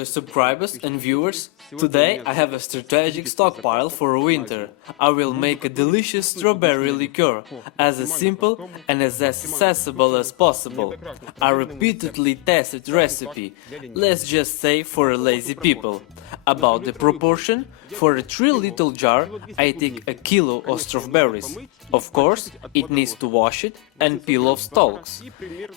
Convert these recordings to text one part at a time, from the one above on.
dear subscribers and viewers, today I have a strategic stockpile for winter. I will make a delicious strawberry liqueur, as simple and as accessible as possible. I repeatedly tested recipe, let's just say for lazy people. About the proportion, for a 3-liter jar I take a kilo of strawberries. Of course, it needs to wash it and peel off stalks.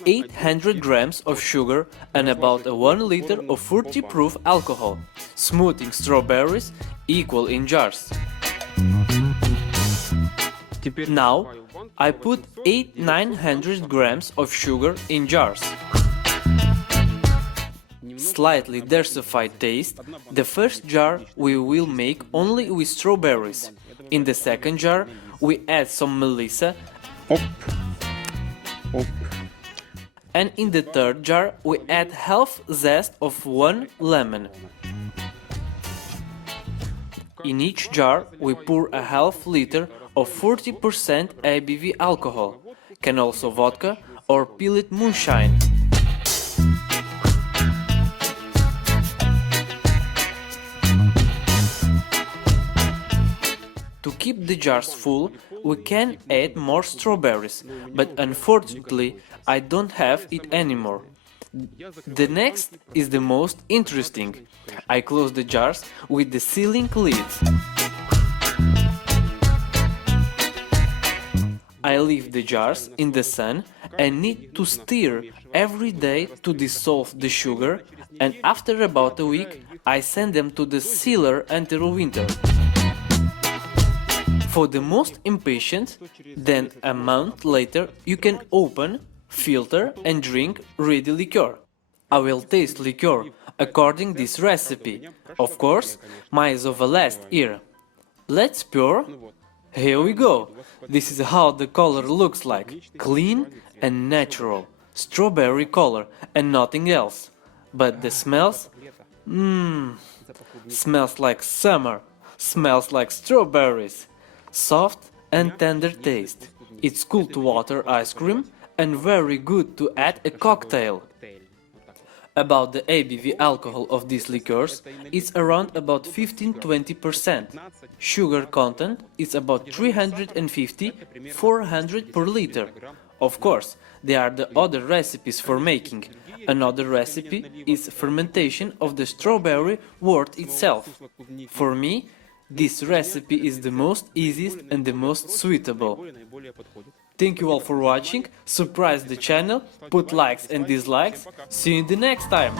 800 grams of sugar and about 1 liter of 40 proof alcohol. Smoothing strawberries equal in jars. Now I put 800-900 grams of sugar in jars. Slightly diversified taste, the first jar we will make only with strawberries. In the second jar we add some melissa, and in the third jar we add half zest of 1 lemon. In each jar we pour a half liter of 40% ABV alcohol, can also vodka or peeled moonshine. To keep the jars full, we can add more strawberries, but unfortunately I don't have it anymore. The next is the most interesting. I close the jars with the sealing lids. I leave the jars in the sun and need to stir every day to dissolve the sugar, and after about a week I send them to the cellar until winter. For the most impatient, then a month later you can open, filter and drink ready liqueur. I will taste liqueur according this recipe. Of course, mine is of a last year. Let's pour. Here we go. This is how the color looks like. Clean and natural. Strawberry color and nothing else. But the smells? Smells like summer. Smells like strawberries. Soft and tender taste. It's cool to water ice cream and very good to add a cocktail. About the ABV alcohol of these liqueurs, it's around about 15–20%. Sugar content is about 350–400 per liter. Of course, there are the other recipes for making. Another recipe is fermentation of the strawberry wort itself. For me, this recipe is the most easiest and the most suitable. Thank you all for watching, subscribe the channel, put likes and dislikes, see you in the next time!